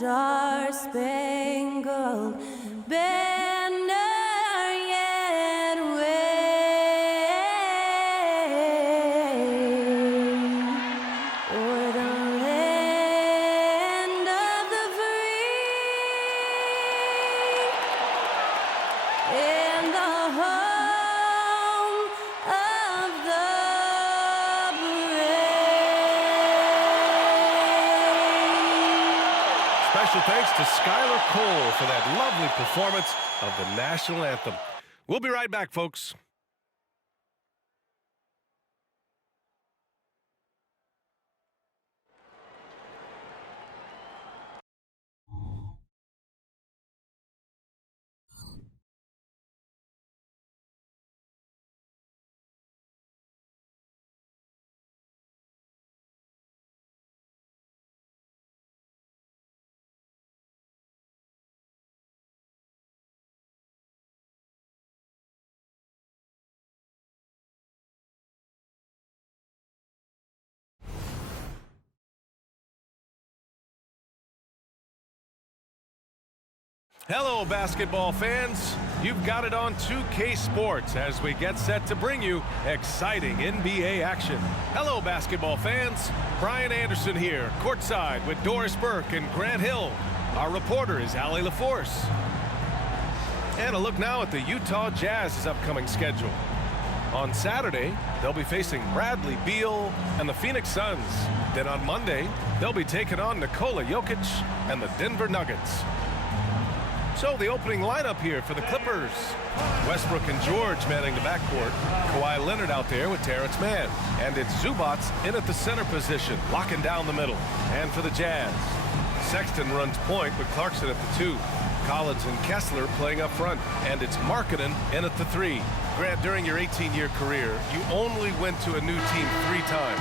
star-spangled banner yet wave o'er the land of the free and the home of the brave. Special thanks to Skylar Cole for that lovely performance of the national anthem. We'll be right back, folks. Hello, basketball fans. You've got it on 2K Sports as we get set to bring you exciting NBA action. Hello, basketball fans. Brian Anderson here, courtside with Doris Burke and Grant Hill. Our reporter is Allie LaForce. And a look now at the Utah Jazz's upcoming schedule. On Saturday, they'll be facing Bradley Beal and the Phoenix Suns. Then on Monday, they'll be taking on Nikola Jokic and the Denver Nuggets. So the opening lineup here for the Clippers. Westbrook and George manning the backcourt. Kawhi Leonard out there with Terrence Mann. And it's Zubac in at the center position, locking down the middle. And for the Jazz, Sexton runs point with Clarkson at the 2. Collins and Kessler playing up front. And it's Markkanen in at the 3. Grant, during your 18-year career, you only went to a new team 3 times.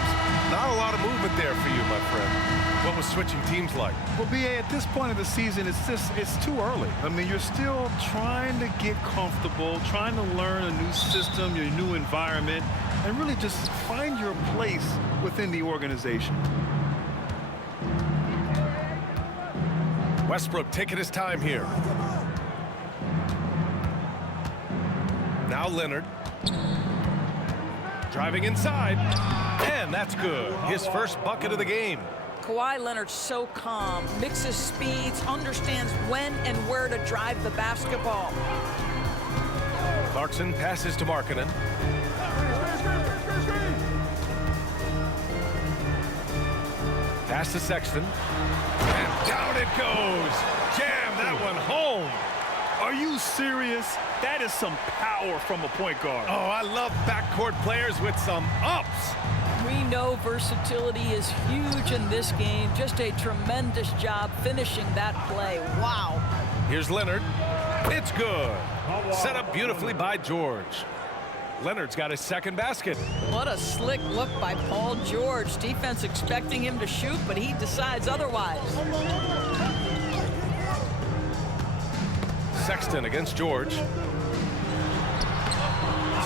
Not a lot of movement there for you, my friend. What was switching teams like? Well, B.A., at this point of the season, it's too early. I mean, you're still trying to get comfortable, trying to learn a new system, your new environment, and really just find your place within the organization. Westbrook taking his time here. Now Leonard. Driving inside. And that's good. His first bucket of the game. Kawhi Leonard's so calm, mixes speeds, understands when and where to drive the basketball. Clarkson passes to Markkanen. Pass to Sexton. And down it goes. Jam that one home. Are you serious? That is some power from a point guard. Oh, I love backcourt players with some ups. We know versatility is huge in this game. Just a tremendous job finishing that play. Wow. Here's Leonard. It's good. Set up beautifully by George. Leonard's got his second basket. What a slick look by Paul George. Defense expecting him to shoot, but he decides otherwise. Sexton against George.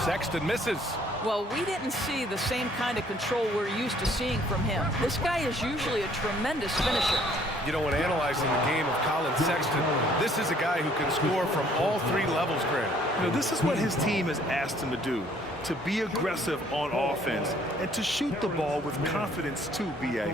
Sexton misses. Well, we didn't see the same kind of control we're used to seeing from him. This guy is usually a tremendous finisher. You know, when analyzing the game of Colin Sexton, this is a guy who can score from all 3 levels, Grant. You know, this is what his team has asked him to do, to be aggressive on offense and to shoot the ball with confidence too, B.A.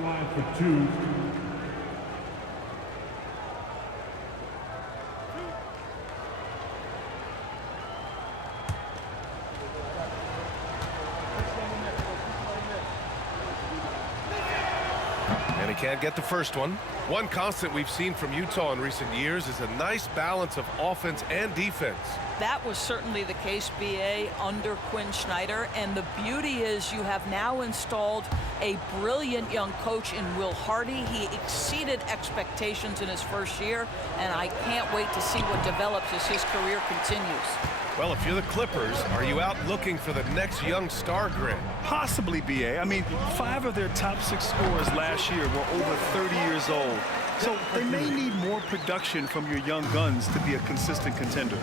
And he can't get the first one. One constant we've seen from Utah in recent years is a nice balance of offense and defense. That was certainly the case, B.A., under Quinn Snyder. And the beauty is you have now installed a brilliant young coach in Will Hardy. He exceeded expectations in his first year, and I can't wait to see what develops as his career continues. Well, if you're the Clippers, are you out looking for the next young star, Grant? Possibly, B.A. I mean, 5 of their top 6 scorers last year were over 30 years old. So they may need more production from your young guns to be a consistent contender.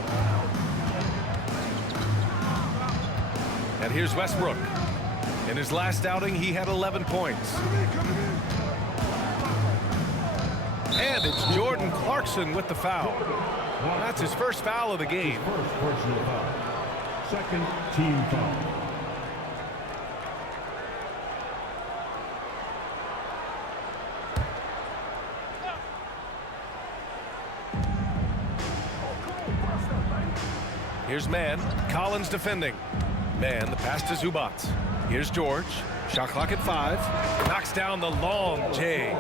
And here's Westbrook. In his last outing, he had 11 points. And it's Jordan Clarkson with the foul. That's his first foul of the game. First personal foul. Second team foul. Here's Mann. Collins defending. Mann, the pass to Zubac. Here's George. Shot clock at 5. Knocks down the long J.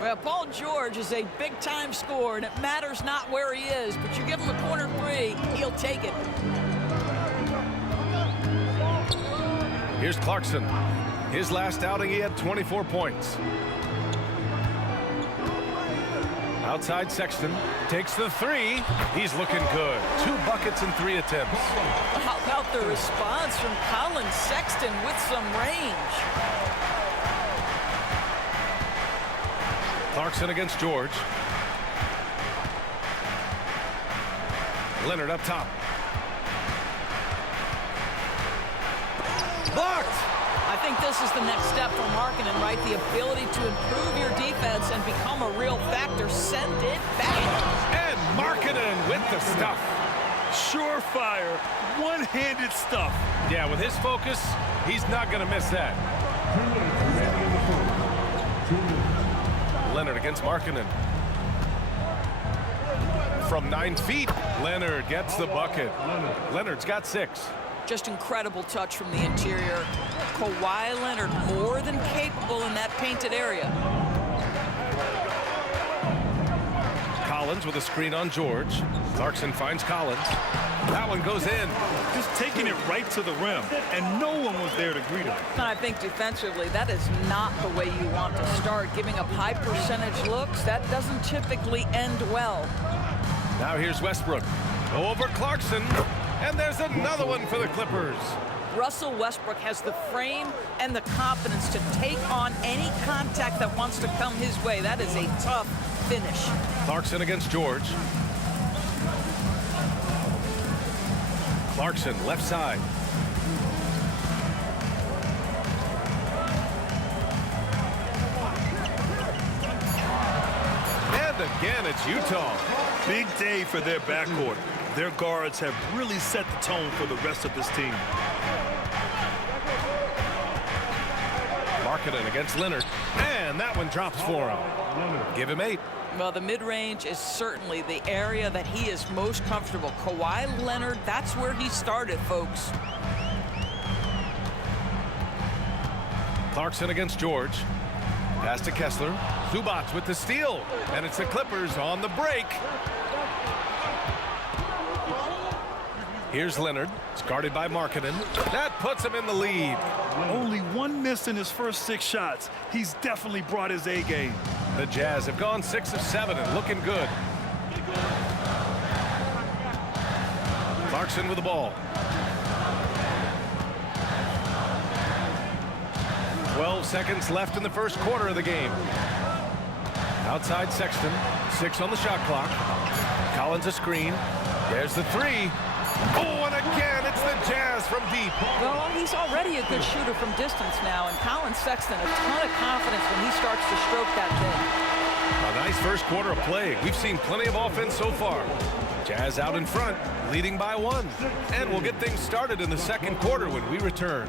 Well, Paul George is a big-time scorer, and it matters not where he is, but you give him a corner three, he'll take it. Here's Clarkson. His last outing, he had 24 points. Outside Sexton. Takes the 3. He's looking good. 2 buckets in 3 attempts. How about the response from Colin Sexton with some range? Clarkson against George. Leonard up top. Blocked! I think this is the next step for Markkanen, right? The ability to improve your defense and become a real factor. Send it back. And Markkanen with the stuff. Surefire, one-handed stuff. Yeah, with his focus, he's not going to miss that. 2 minutes remaining in the fourth. 2 minutes. Leonard against Markkanen. From 9 feet, Leonard gets the bucket. Leonard's got 6. Just incredible touch from the interior. Kawhi Leonard more than capable in that painted area. Collins with a screen on George. Clarkson finds Collins. That one goes in. Just taking it right to the rim, and no one was there to greet him. And I think defensively, that is not the way you want to start. Giving up high percentage looks, that doesn't typically end well. Now here's Westbrook. Over Clarkson. And there's another one for the Clippers. Russell Westbrook has the frame and the confidence to take on any contact that wants to come his way. That is a tough finish. Clarkson against George. Clarkson, left side. And again, it's Utah. Big day for their backcourt. Their guards have really set the tone for the rest of this team. Markkanen against Leonard. And that one drops for him. Give him 8. Well, the mid-range is certainly the area that he is most comfortable. Kawhi Leonard, that's where he started, folks. Clarkson against George. Pass to Kessler. Zubac with the steal. And it's the Clippers on the break. Here's Leonard. It's guarded by Markkanen. That puts him in the lead. Only 1 miss in his first 6 shots. He's definitely brought his A game. The Jazz have gone 6 of 7 and looking good. Clarkson with the ball. 12 seconds left in the first quarter of the game. Outside Sexton. 6 on the shot clock. Collins a screen. There's the 3. Oh, and again, it's the Jazz from deep. Well, he's already a good shooter from distance now, and Colin Sexton, a ton of confidence when he starts to stroke that thing. A nice first quarter of play. We've seen plenty of offense so far. Jazz out in front, leading by 1. And we'll get things started in the second quarter when we return.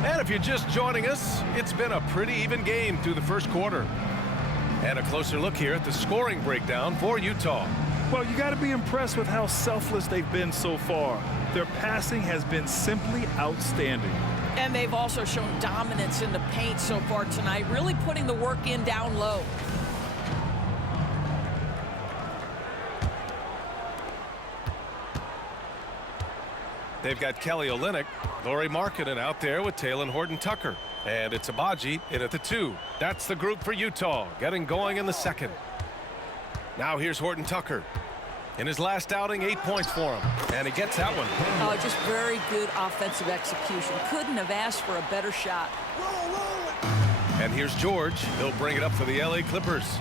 And if you're just joining us, it's been a pretty even game through the first quarter. And a closer look here at the scoring breakdown for Utah. Well, you got to be impressed with how selfless they've been so far. Their passing has been simply outstanding. And they've also shown dominance in the paint so far tonight, really putting the work in down low. They've got Kelly Olynyk, Lauri Markkanen out there with Talen Horton-Tucker. And it's Agbaji in at the 2. That's the group for Utah, getting going in the second. Now here's Horton-Tucker. In his last outing, 8 points for him. And he gets that one. Oh, just very good offensive execution. Couldn't have asked for a better shot. And here's George. He'll bring it up for the LA Clippers.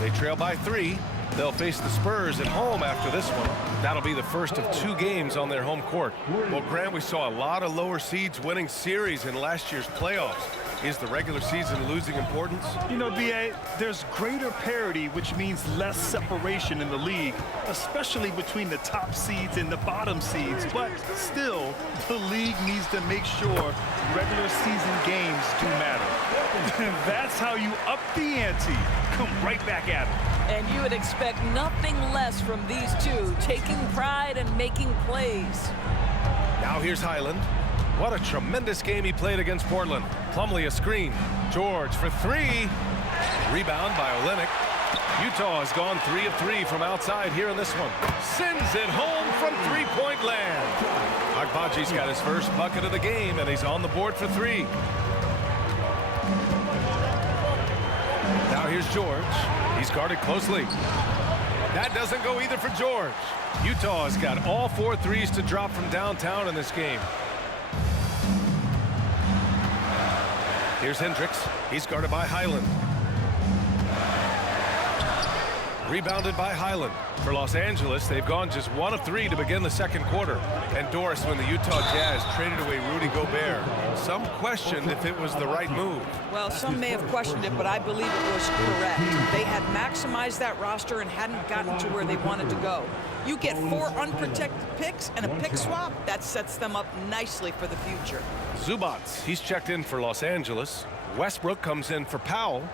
They trail by 3. They'll face the Spurs at home after this one. That'll be the first of 2 games on their home court. Well, Grant, we saw a lot of lower seeds winning series in last year's playoffs. Is the regular season losing importance? You know, B.A., there's greater parity, which means less separation in the league, especially between the top seeds and the bottom seeds. But still, the league needs to make sure regular season games do matter. That's how you up the ante. Come right back at it. And you would expect nothing less from these two, taking pride and making plays. Now here's Highland. What a tremendous game he played against Portland. Plumlee a screen. George for 3. Rebound by Olynyk. Utah has gone 3 of 3 from outside here in this one. Sends it home from 3-point land. Agbaji's got his first bucket of the game, and he's on the board for 3. Now here's George. He's guarded closely. That doesn't go either for George. Utah has got all 4 threes to drop from downtown in this game. Here's Hendricks. He's guarded by Highland. Rebounded by Highland. For Los Angeles, they've gone just 1 of 3 to begin the second quarter. And Doris, when the Utah Jazz traded away Rudy Gobert, some questioned if it was the right move. Well, some may have questioned it, but I believe it was correct. They had maximized that roster and hadn't gotten to where they wanted to go. You get 4 unprotected picks and a pick swap, that sets them up nicely for the future. Zubats, he's checked in for Los Angeles. Westbrook comes in for Powell.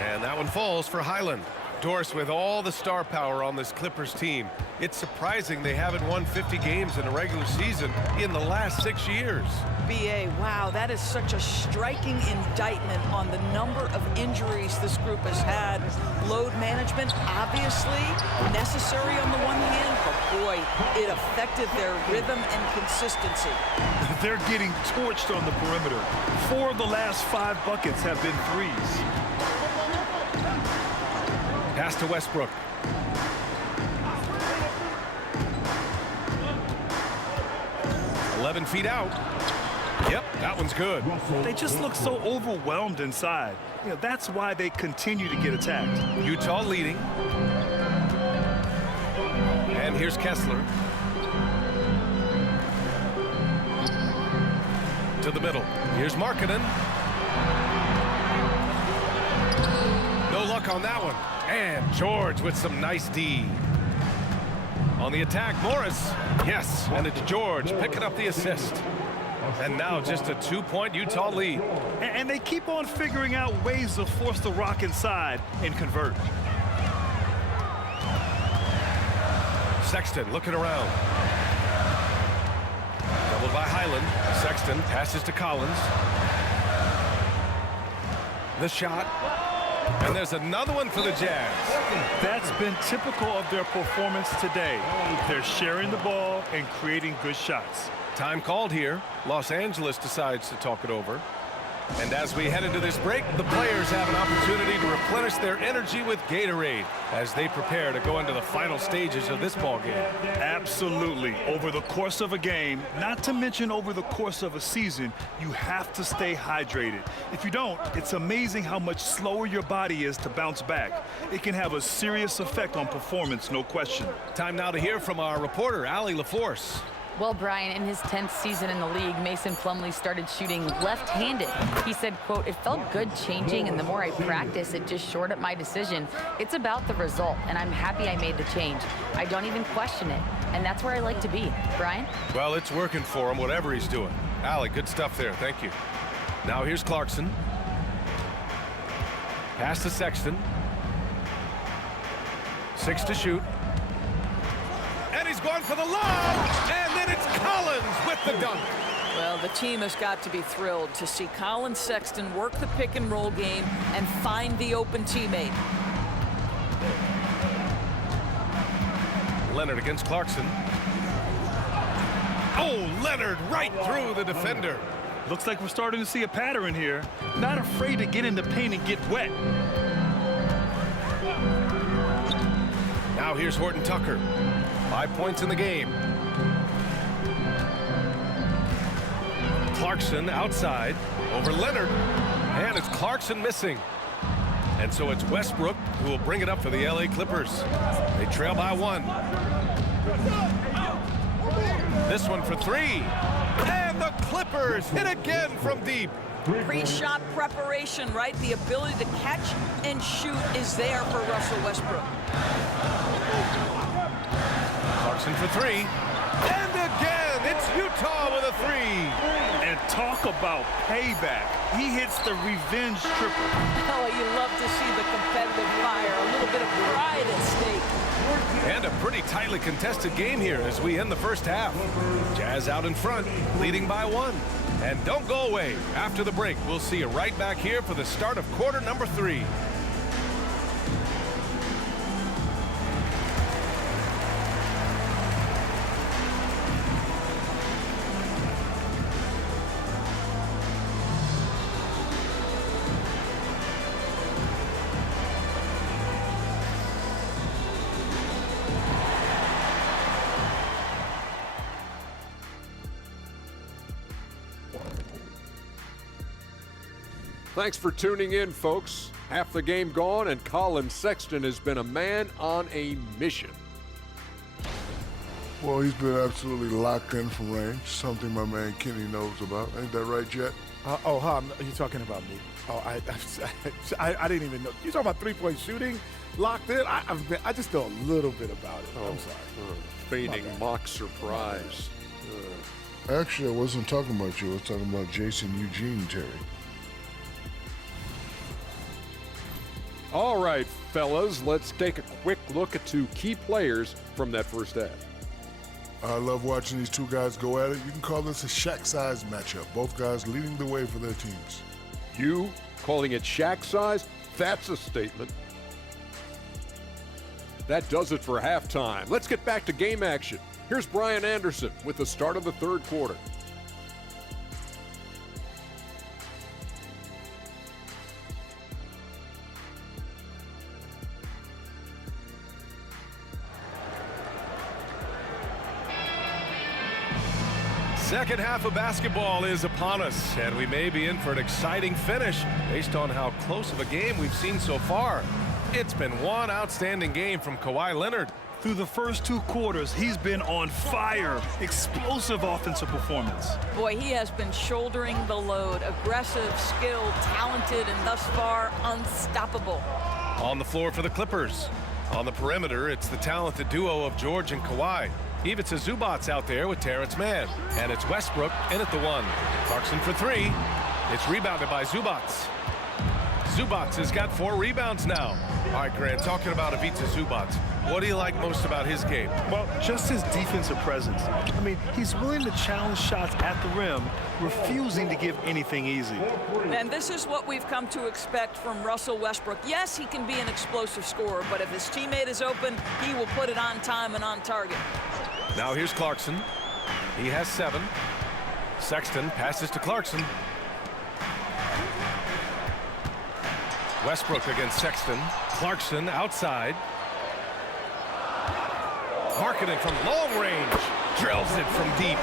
And that one falls for Highland. Doris, with all the star power on this Clippers team, it's surprising they haven't won 50 games in a regular season in the last 6 years. BA, wow, that is such a striking indictment on the number of injuries this group has had. Load management, obviously necessary on the one hand, but boy, it affected their rhythm and consistency. They're getting torched on the perimeter. 4 of the last 5 buckets have been threes. Pass to Westbrook. "11 feet out." Yep, that one's good. They just look so overwhelmed inside. You know, that's why they continue to get attacked. Utah leading. And here's Kessler. To the middle. Here's Markkanen. No luck on that one. And George with some nice D. On the attack, Morris. Yes, and it's George picking up the assist. And now just a 2-point Utah lead. And they keep on figuring out ways to force the rock inside and convert. Sexton looking around. Doubled by Highland. Sexton passes to Collins. The shot. And there's another one for the Jazz. That's been typical of their performance today. They're sharing the ball and creating good shots. Time called here. Los Angeles decides to talk it over. And as we head into this break, the players have an opportunity to replenish their energy with Gatorade as they prepare to go into the final stages of this ball game. Absolutely. Over the course of a game, not to mention over the course of a season, you have to stay hydrated. If you don't, it's amazing how much slower your body is to bounce back. It can have a serious effect on performance, no question. Time now to hear from our reporter, Allie LaForce. Well, Brian, in his 10th season in the league, Mason Plumlee started shooting left-handed. He said, quote, "It felt good changing, and the more I practice, it just shored up my decision. It's about the result, and I'm happy I made the change. I don't even question it, and that's where I like to be." Brian? Well, it's working for him, whatever he's doing. Allie, good stuff there. Thank you. Now here's Clarkson. Pass to Sexton. 6 to shoot. And he's going for the lob. And then it's Collins with the dunk. Well, the team has got to be thrilled to see Colin Sexton work the pick and roll game and find the open teammate. Leonard against Clarkson. Oh, Leonard right through the defender. Looks like we're starting to see a pattern here. Not afraid to get in the paint and get wet. Now here's Horton Tucker. 5 points in the game. Clarkson outside over Leonard. And it's Clarkson missing. And so it's Westbrook who will bring it up for the LA Clippers. They trail by 1. This one for 3. And the Clippers hit again from deep. Pre-shot preparation, right? The ability to catch and shoot is there for Russell Westbrook. Clarkson for 3. And again, it's Utah with a 3. And talk about payback. He hits the revenge triple. Oh, you love to see the competitive fire. A little bit of pride at stake. And a pretty tightly contested game here as we end the first half. Jazz out in front, leading by 1. And don't go away. After the break, we'll see you right back here for the start of quarter number 3. Thanks for tuning in, folks. Half the game gone, and Colin Sexton has been a man on a mission. Well, he's been absolutely locked in from range, something my man Kenny knows about. Ain't that right, Jet? Are you talking about me? Oh, I didn't even know. You talking about three-point shooting? Locked in? I just know a little bit about it. I'm sorry. Feigning mock surprise. Actually, I wasn't talking about you. I was talking about Jason Eugene Terry. All right, fellas, let's take a quick look at 2 key players from that first half. I love watching these 2 guys go at it. You can call this a Shaq-size matchup. Both guys leading the way for their teams. You calling it Shaq size? That's a statement. That does it for halftime. Let's get back to game action. Here's Brian Anderson with the start of the third quarter. Second half of basketball is upon us, and we may be in for an exciting finish based on how close of a game we've seen so far. It's been one outstanding game from Kawhi Leonard. Through the first 2 quarters, he's been on fire. Explosive offensive performance. Boy, he has been shouldering the load. Aggressive, skilled, talented, and thus far unstoppable. On the floor for the Clippers. On the perimeter, it's the talented duo of George and Kawhi. Ivica Zubac's out there with Terrence Mann. And it's Westbrook in at the 1. Clarkson for 3. It's rebounded by Zubac. Zubac has got 4 rebounds now. All right, Grant, talking about Ivica Zubac, what do you like most about his game? Well, just his defensive presence. I mean, he's willing to challenge shots at the rim, refusing to give anything easy. And this is what we've come to expect from Russell Westbrook. Yes, he can be an explosive scorer, but if his teammate is open, he will put it on time and on target. Now here's Clarkson. He has 7. Sexton passes to Clarkson. Westbrook against Sexton. Clarkson outside. Markkanen from long range. Drills it from deep.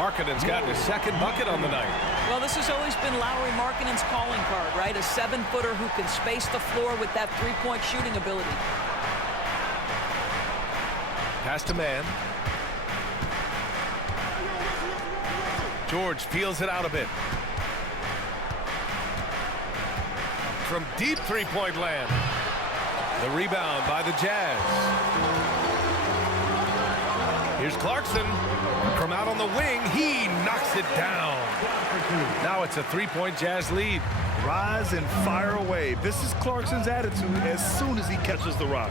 Markkanen's gotten his 2nd bucket on the night. Well, this has always been Lauri Markkanen's calling card, right? A 7-footer who can space the floor with that 3-point shooting ability. Pass to Mann. George feels it out a bit. From deep 3-point land. The rebound by the Jazz. Here's Clarkson. From out on the wing, he knocks it down. Now it's a 3-point Jazz lead. Rise and fire away. This is Clarkson's attitude as soon as he catches the rock.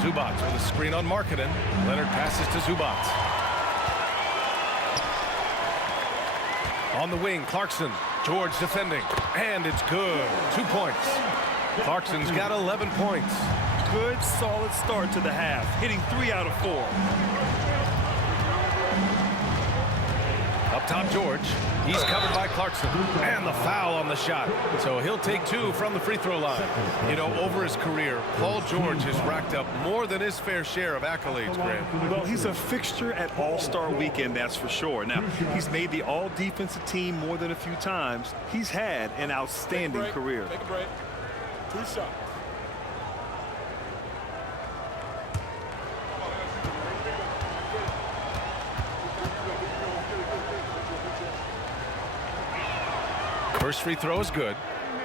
Zubats with a screen on Markkanen. Leonard passes to Zubats. On the wing, Clarkson. George defending. And it's good. 2 points. Clarkson's got 11 points. Good, solid start to the half, hitting 3 out of 4. Up top, George. He's covered by Clarkson. And the foul on the shot. So he'll take 2 from the free throw line. You know, over his career, Paul George has racked up more than his fair share of accolades, Graham. Well, he's a fixture at All-Star Weekend, that's for sure. Now, he's made the All-Defensive Team more than a few times. He's had an outstanding career. Take a break. 2 shots. First free throw is good.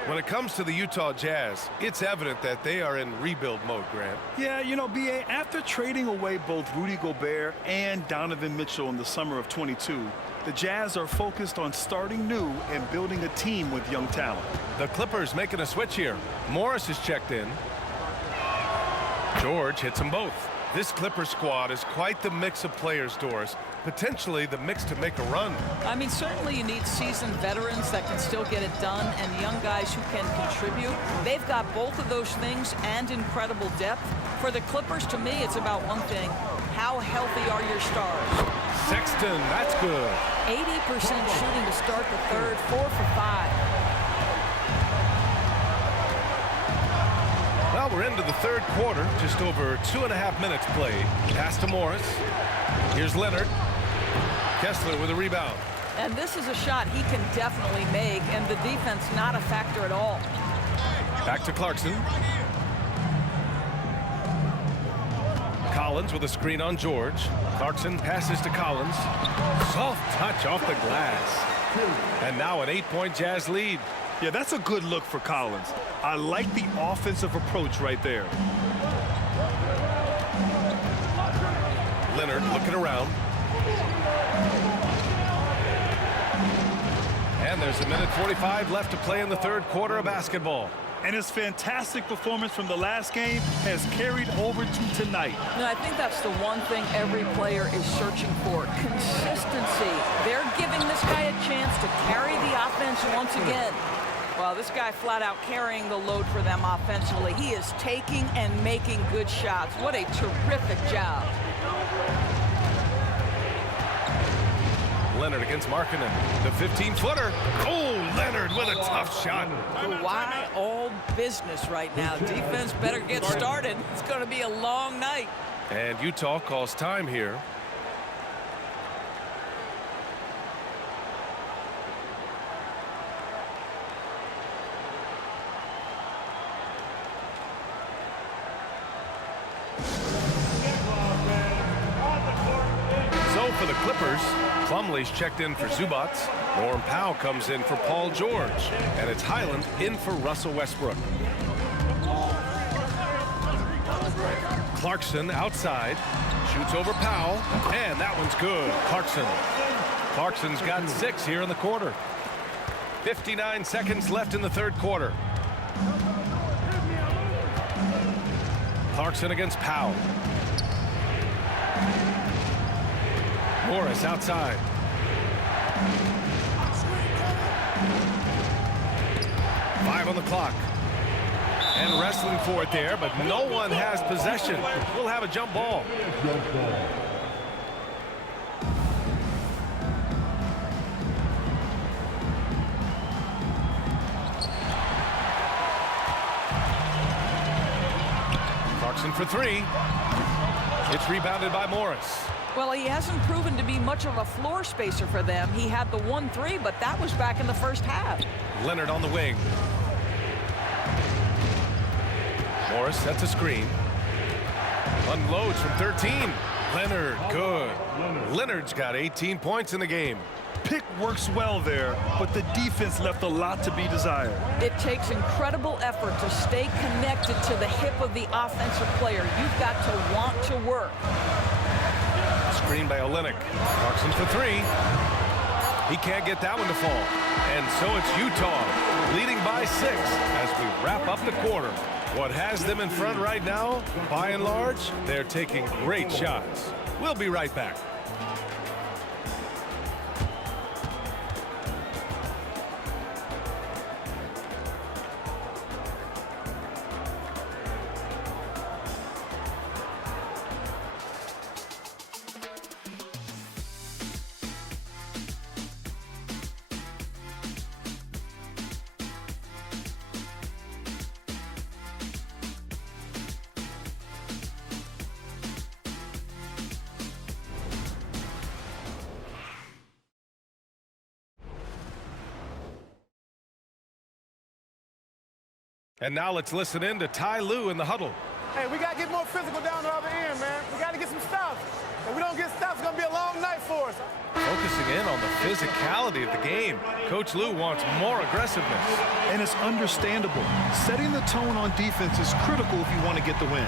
When it comes to the Utah Jazz, it's evident that they are in rebuild mode, Grant. Yeah, you know, B.A., after trading away both Rudy Gobert and Donovan Mitchell in the summer of 22, the Jazz are focused on starting new and building a team with young talent. The Clippers making a switch here. Morris is checked in. George hits them both. This Clippers squad is quite the mix of players, Doris. Potentially the mix to make a run. I mean, certainly you need seasoned veterans that can still get it done and young guys who can contribute. They've got both of those things and incredible depth. For the Clippers, to me, it's about one thing. How healthy are your stars? Sexton, that's good. 80% shooting to start the third, 4 for 5. Well, we're into the third quarter, just over 2.5 minutes played. Pass to Morris. Here's Leonard. Kessler with a rebound. And this is a shot he can definitely make, and the defense not a factor at all. Back to Clarkson. Collins with a screen on George. Clarkson passes to Collins. Soft touch off the glass. And now an 8-point Jazz lead. Yeah, that's a good look for Collins. I like the offensive approach right there. Leonard looking around. And there's 1:45 left to play in the third quarter of basketball. And his fantastic performance from the last game has carried over to tonight. No, I think that's the one thing every player is searching for. Consistency. They're giving this guy a chance to carry the offense once again. Well, this guy flat out carrying the load for them offensively. He is taking and making good shots. What a terrific job. Leonard against Markkanen. The 15-footer. Oh, Leonard with a tough shot. Why all business right now? Defense better get started. It's going to be a long night. And Utah calls time here. So for the Clippers, Plumlee's checked in for Zubats. Norm Powell comes in for Paul George. And it's Highland in for Russell Westbrook. Clarkson outside. Shoots over Powell. And that one's good. Clarkson's got 6 here in the quarter. 59 seconds left in the third quarter. Clarkson against Powell. Morris outside. Five on the clock. And wrestling for it there, but no one has possession. We'll have a jump ball. Clarkson for 3. It's rebounded by Morris. Well, he hasn't proven to be much of a floor spacer for them. He had the 1-3, but that was back in the first half. Leonard on the wing. Morris sets a screen. Unloads from 13. Leonard, good. Leonard's got 18 points in the game. Pick works well there, but the defense left a lot to be desired. It takes incredible effort to stay connected to the hip of the offensive player. You've got to want to work. Screen by Olynyk. Clarkson for 3. He can't get that one to fall. And so it's Utah leading by 6 as we wrap up the quarter. What has them in front right now, by and large, they're taking great shots. We'll be right back. And now let's listen in to Ty Lue in the huddle. Hey, we got to get more physical down the other end, man. We got to get some stops. If we don't get stops, it's going to be a long night for us. Focusing in on the physicality of the game, Coach Lue wants more aggressiveness. And it's understandable. Setting the tone on defense is critical if you want to get the win.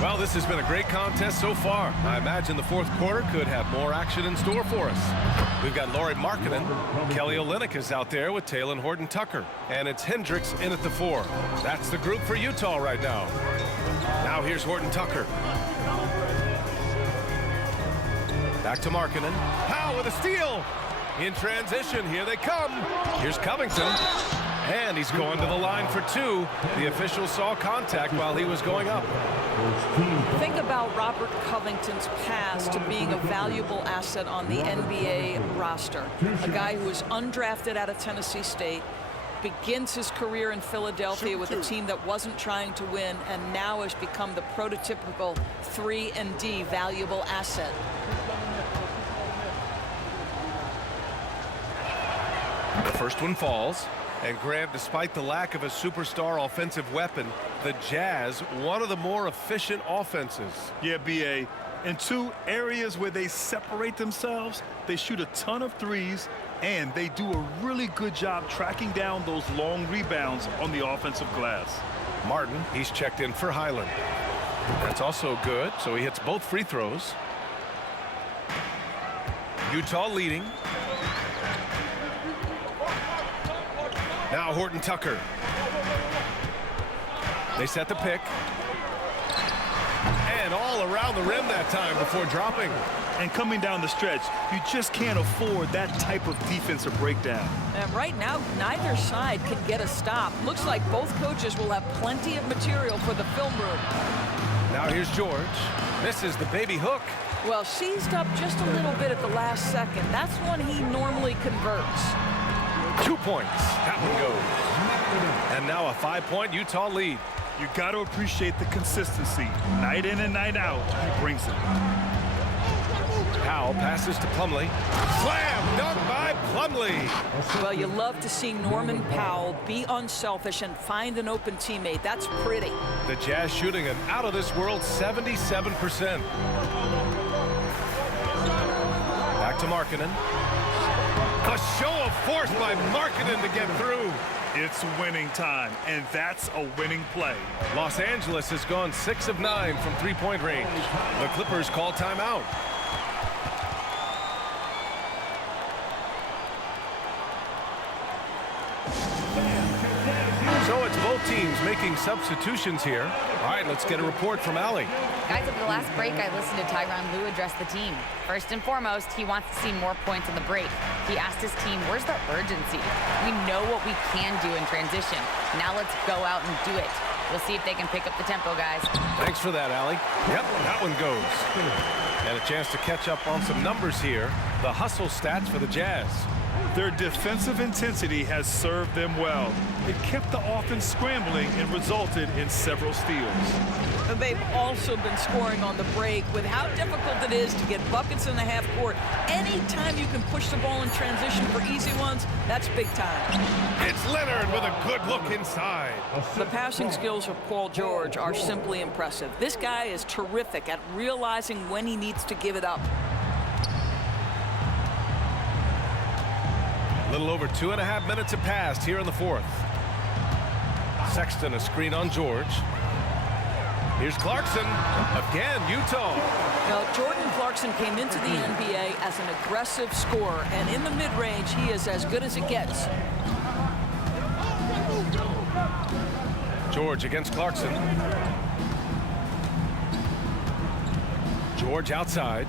Well, this has been a great contest so far. I imagine the fourth quarter could have more action in store for us. We've got Lauri Markkanen. Kelly Olynyk is out there with Talen Horton-Tucker. And it's Hendricks in at the 4. That's the group for Utah right now. Now here's Horton-Tucker. Back to Markkanen. Powell with a steal. In transition, here they come. Here's Covington. And he's going to the line for 2. The official saw contact while he was going up. Think about Robert Covington's pass to being a valuable asset on the NBA roster. A guy who was undrafted out of Tennessee State, begins his career in Philadelphia with a team that wasn't trying to win, and now has become the prototypical 3-and-D valuable asset. The first one falls. And Graham, despite the lack of a superstar offensive weapon, the Jazz, one of the more efficient offenses. Yeah, B.A. In 2 areas where they separate themselves, they shoot a ton of threes, and they do a really good job tracking down those long rebounds on the offensive glass. Martin, he's checked in for Highland. That's also good, so he hits both free throws. Utah leading. Now Horton-Tucker. They set the pick. And all around the rim that time before dropping. And coming down the stretch, you just can't afford that type of defensive breakdown. And right now, neither side can get a stop. Looks like both coaches will have plenty of material for the film room. Now here's George. Misses the baby hook. Well, seized up just a little bit at the last second. That's when he normally converts. 2 points. That one goes. And now a 5-point Utah lead. You got to appreciate the consistency. Night in and night out, he brings it. Powell passes to Plumlee. Slam dunk by Plumlee. Well, you love to see Norman Powell be unselfish and find an open teammate. That's pretty. The Jazz shooting an out-of-this-world 77%. Back to Markkanen. A show of force by Markkanen to get through. It's winning time, and that's a winning play. Los Angeles has gone 6 of 9 from three-point range. The Clippers call timeout. So it's both teams making substitutions here. All right, let's get a report from Allie. Guys, over the last break, I listened to Tyronn Lue address the team. First and foremost, he wants to see more points on the break. He asked his team, where's the urgency? We know what we can do in transition. Now let's go out and do it. We'll see if they can pick up the tempo, guys. Thanks for that, Allie. Yep, that one goes. And a chance to catch up on some numbers here. The hustle stats for the Jazz. Their defensive intensity has served them well. It kept the offense scrambling and resulted in several steals. And they've also been scoring on the break. With how difficult it is to get buckets in the half court, anytime you can push the ball in transition for easy ones, that's big time. It's Leonard with a good look inside. The passing skills of Paul George are simply impressive. This guy is terrific at realizing when he needs to give it up. A little over 2.5 minutes have passed here in the fourth. Sexton a screen on George. Here's Clarkson. Again, Utah. Now, Jordan Clarkson came into the NBA as an aggressive scorer, and in the mid-range, he is as good as it gets. George against Clarkson. George outside.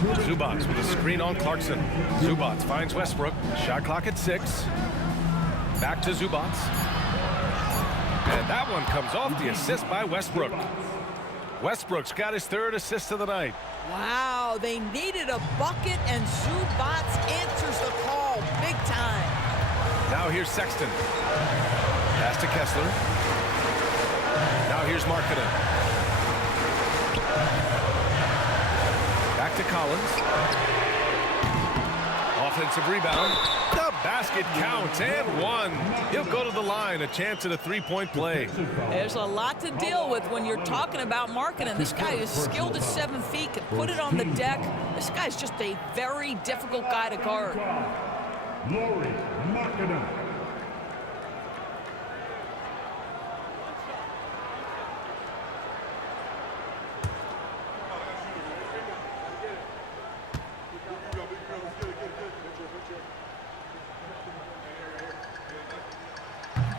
Zubac with a screen on Clarkson. Zubac finds Westbrook. Shot clock at 6. Back to Zubac. And that one comes off the assist by Westbrook. Westbrook's got his 3rd assist of the night. Wow, they needed a bucket, and Zubac answers the call big time. Now here's Sexton. Pass to Kessler. Now here's Markkanen. Back to Collins. Offensive rebound. The basket counts and 1. He'll go to the line. A chance at a 3-point play. There's a lot to deal with when you're talking about Markkanen. This guy is skilled at 7 feet, can put it on the deck. This guy's just a very difficult guy to guard. Lauri Markkanen.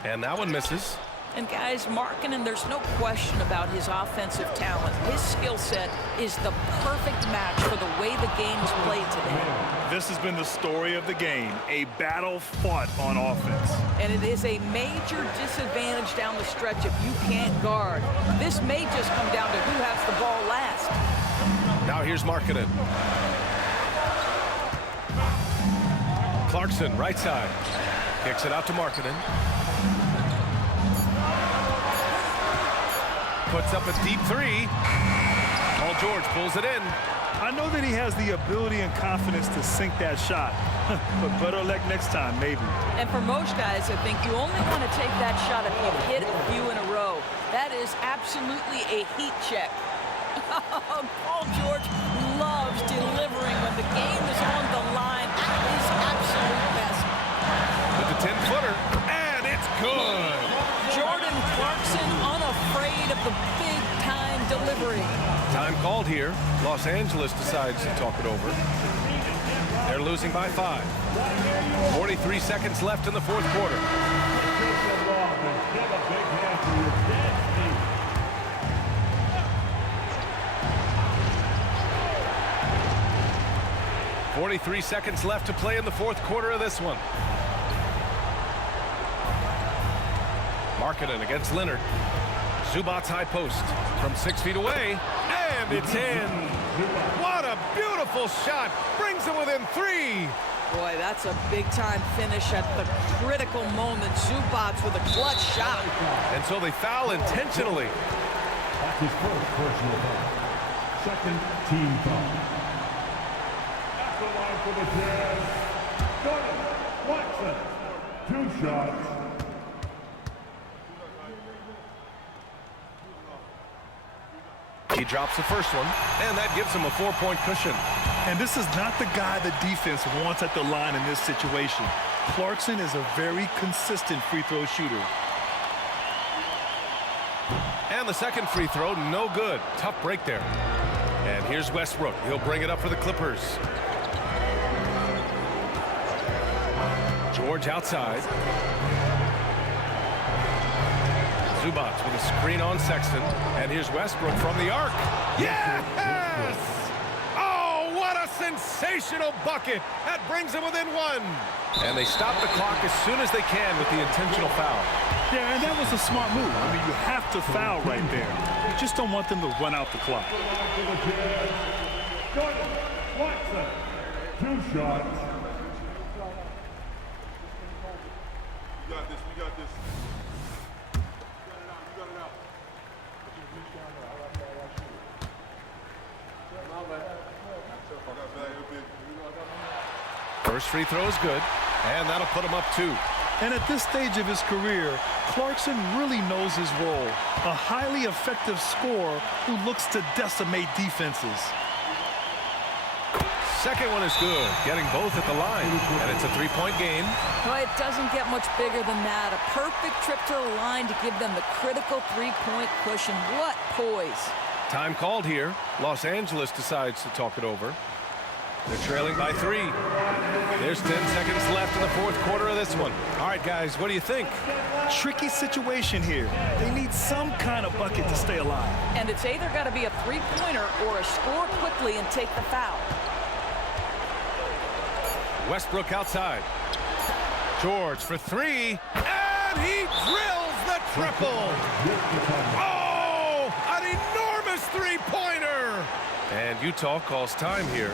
And that one misses. And guys, Markkanen, there's no question about his offensive talent. His skill set is the perfect match for the way the game is played today. This has been the story of the game, a battle fought on offense. And it is a major disadvantage down the stretch if you can't guard. This may just come down to who has the ball last. Now here's Markkanen. Clarkson, right side. Kicks it out to Markkanen. Puts up a deep 3. Paul George pulls it in. I know that he has the ability and confidence to sink that shot, but better luck next time, maybe. And for most guys, I think you only want to take that shot if you've hit a few in a row. That is absolutely a heat check. Paul George loves delivering when the game is on the line at his absolute best. With the 10-footer, and it's good. Jordan Clarkson unafraid of the big-time delivery. Time called here. Los Angeles decides to talk it over. They're losing by 5. 43 seconds left in the 4th quarter. 43 seconds left to play in the 4th quarter of this one. Markkanen against Leonard. Zubac high post from 6 feet away, and it's in. What a beautiful shot. Brings them within 3. Boy, that's a big-time finish at the critical moment. Zubac with a clutch shot. And so they foul intentionally. That's his 1st personal foul. 2nd team foul. At the line for the Jazz, Jordan Clarkson. 2 shots. He drops the first one, and that gives him a 4-point cushion. And this is not the guy the defense wants at the line in this situation. Clarkson is a very consistent free throw shooter. And the second free throw, no good. Tough break there. And here's Westbrook. He'll bring it up for the Clippers. George outside. Zubac with a screen on Sexton. And here's Westbrook from the arc. Yes! Oh, what a sensational bucket. That brings them within 1. And they stop the clock as soon as they can with the intentional foul. Yeah, and that was a smart move. I mean, you have to foul right there. You just don't want them to run out the clock. Jordan Clarkson. 2 shots. We got this. We got this. First free throw is good, and that'll put him up 2. And at this stage of his career, Clarkson really knows his role. A highly effective scorer who looks to decimate defenses. second one is good, getting both at the line. And it's a three-point game. Well, it doesn't get much bigger than that. A perfect trip to the line to give them the critical three-point cushion. What poise. Time called here. Los Angeles decides to talk it over. They're trailing by 3. There's 10 seconds left in the fourth quarter of this one. All right, guys, what do you think? Tricky situation here. They need some kind of bucket to stay alive. And it's either got to be a three-pointer or a score quickly and take the foul. Westbrook outside. George for 3, and he drills the triple. Oh, an enormous three-pointer. And Utah calls time here.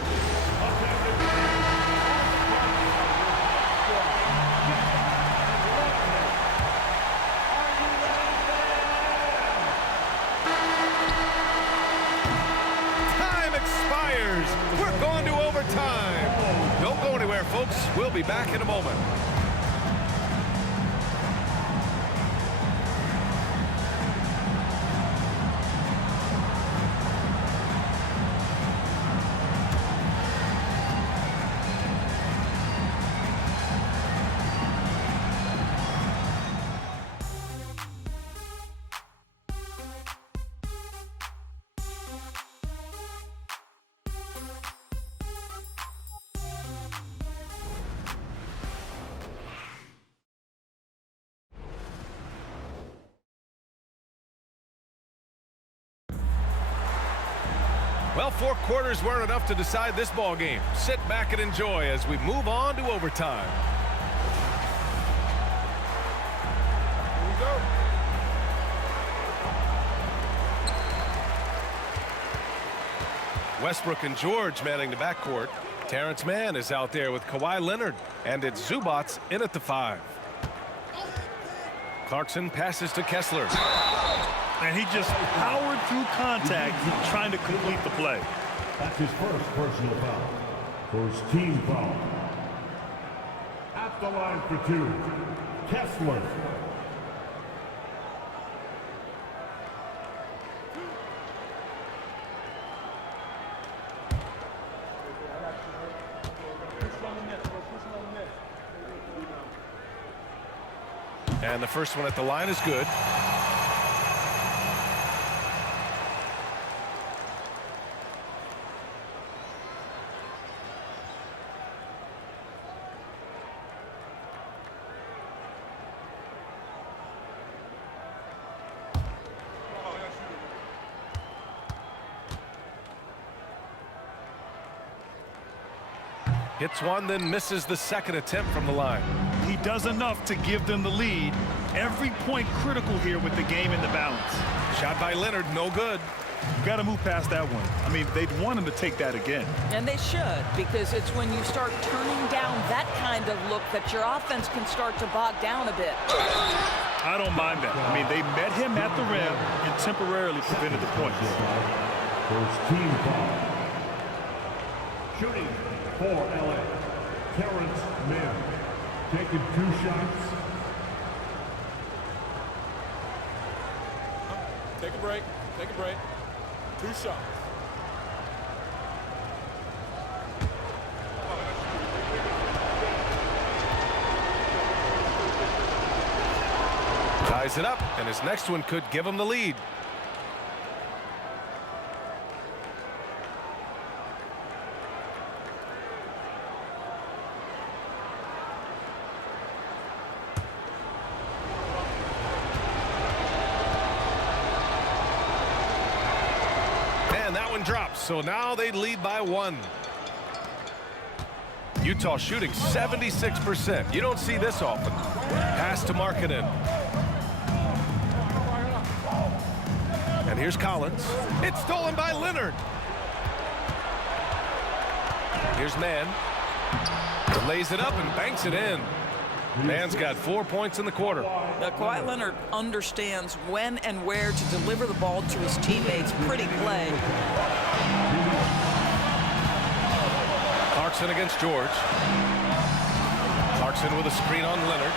Time expires. We're going to overtime. Don't go anywhere, folks. We'll be back in a moment. Well, 4 quarters weren't enough to decide this ball game. Sit back and enjoy as we move on to overtime. Here we go. Westbrook and George manning the backcourt. Terrence Mann is out there with Kawhi Leonard, and it's Zubats in at the 5. Clarkson passes to Kessler. And he just powered through contact trying to complete the play. That's his first personal foul. First team foul. At the line for 2, Kessler. And the first one at the line is good. Hits one, then misses the second attempt from the line. He does enough to give them the lead. Every point critical here with the game in the balance. Shot by Leonard, no good. You got to move past that one. I mean, they'd want him to take that again. And they should, because it's when you start turning down that kind of look that your offense can start to bog down a bit. I don't mind that. I mean, they met him at the rim and temporarily prevented the points. First team foul. Shooting for LA, Terrence Mann. Taking 2 shots. Take a break. Take a break. 2 shots. Ties it up, and his next one could give him the lead. And that one drops, so now they lead by 1. Utah shooting 76%. You don't see this often. Pass to Markkanen. And here's Collins. It's stolen by Leonard. Here's Mann. Lays it up and banks it in. Mann's got 4 points in the quarter. Now, Kawhi Leonard understands when and where to deliver the ball to his teammates. Pretty play. Clarkson against George. Clarkson with a screen on Leonard.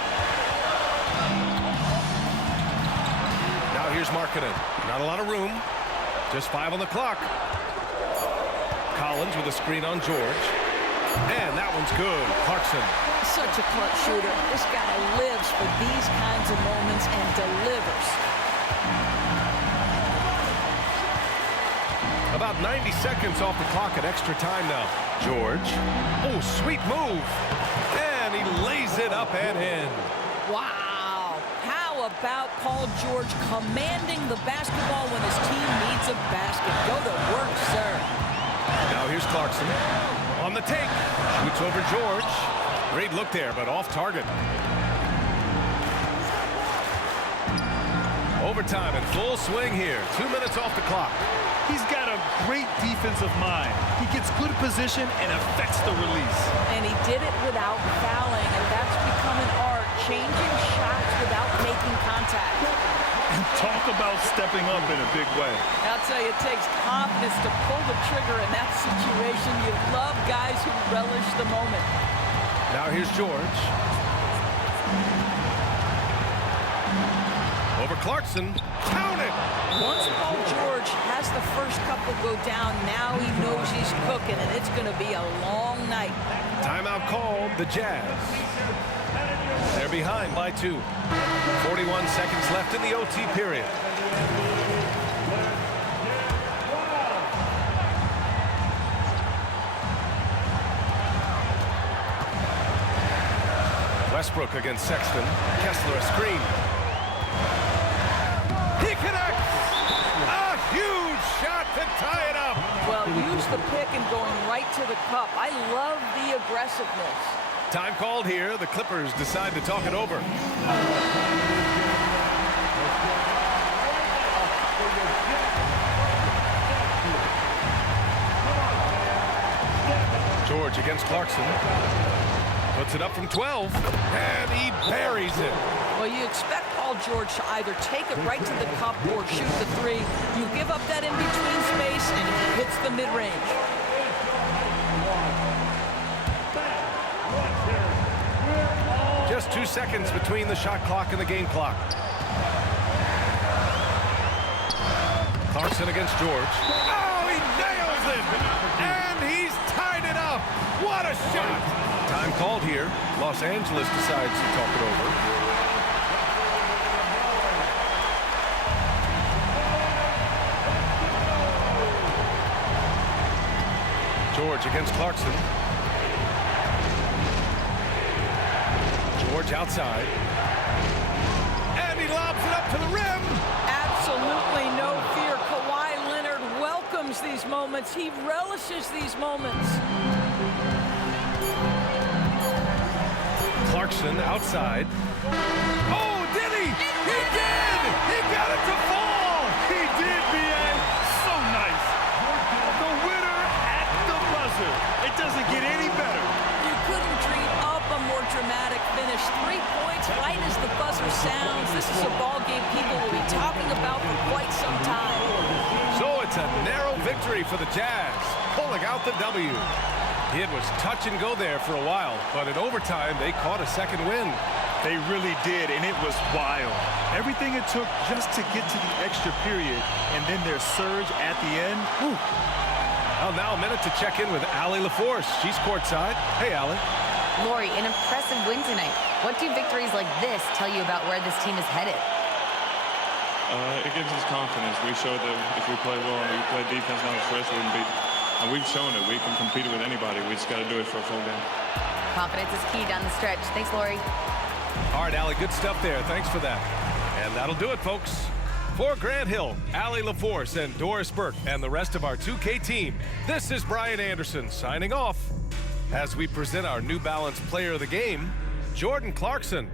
Now here's Markkanen. Not a lot of room. Just 5 on the clock. Collins with a screen on George. And that one's good. Clarkson. Such a clutch shooter. This guy lives for these kinds of moments and delivers. About 90 seconds off the clock at extra time now. George. Oh, sweet move. And he lays it up and in. Wow. How about Paul George commanding the basketball when his team needs a basket? Go to work, sir. Now here's Clarkson. On the take. Shoots over George. Great look there, but off target. Overtime in full swing here. 2 minutes off the clock. He's got a great defensive mind. He gets good position and affects the release. And he did it without fouling, and that's become an art, changing shots without making contact. And talk about stepping up in a big way. I'll tell you, it takes confidence to pull the trigger in that situation. You love guys who relish the moment. Now here's George. Over Clarkson. Count it! Once Paul George has the first couple go down, now he knows he's cooking, and it's going to be a long night. Timeout called, the Jazz. They're behind by 2. 41 seconds left in the OT period. Westbrook against Sexton. Kessler a screen. He connects! A huge shot to tie it up! Well, use the pick and going right to the cup. I love the aggressiveness. Time called here. The Clippers decide to talk it over. George against Clarkson. Puts it up from 12, and he buries it. Well, you expect Paul George to either take it right to the cup or shoot the three. You give up that in-between space, and he hits the mid-range. Just 2 seconds between the shot clock and the game clock. Clarkson against George. Oh, he nails it! And he's tied it up! What a shot! Time called here. Los Angeles decides to talk it over. George against Clarkson. George outside. And he lobs it up to the rim. Absolutely no fear. Kawhi Leonard welcomes these moments. He relishes these moments. Clarkson outside. Oh, did he? He did! He got it to fall! He did, B.A. So nice. The winner at the buzzer. It doesn't get any better. You couldn't dream up a more dramatic finish. 3 points right as the buzzer sounds. This is a ball game people will be talking about for quite some time. So it's a narrow victory for the Jazz, pulling out the W. It was touch and go there for a while, but in overtime, they caught a second win. They really did, and it was wild. Everything it took just to get to the extra period, and then their surge at the end. Whew. Well, now a minute to check in with Allie LaForce. She's courtside. Hey, Allie. Lori, an impressive win tonight. What do victories like this tell you about where this team is headed? It gives us confidence. We showed that if we play well and we play defense down the stretch, we can beat them. And we've shown it. We can compete with anybody. We just got to do it for a full game. Confidence is key down the stretch. Thanks, Lori. All right, Allie, good stuff there. Thanks for that. And that'll do it, folks. For Grant Hill, Allie LaForce, and Doris Burke, and the rest of our 2K team, this is Brian Anderson signing off as we present our New Balance Player of the Game, Jordan Clarkson.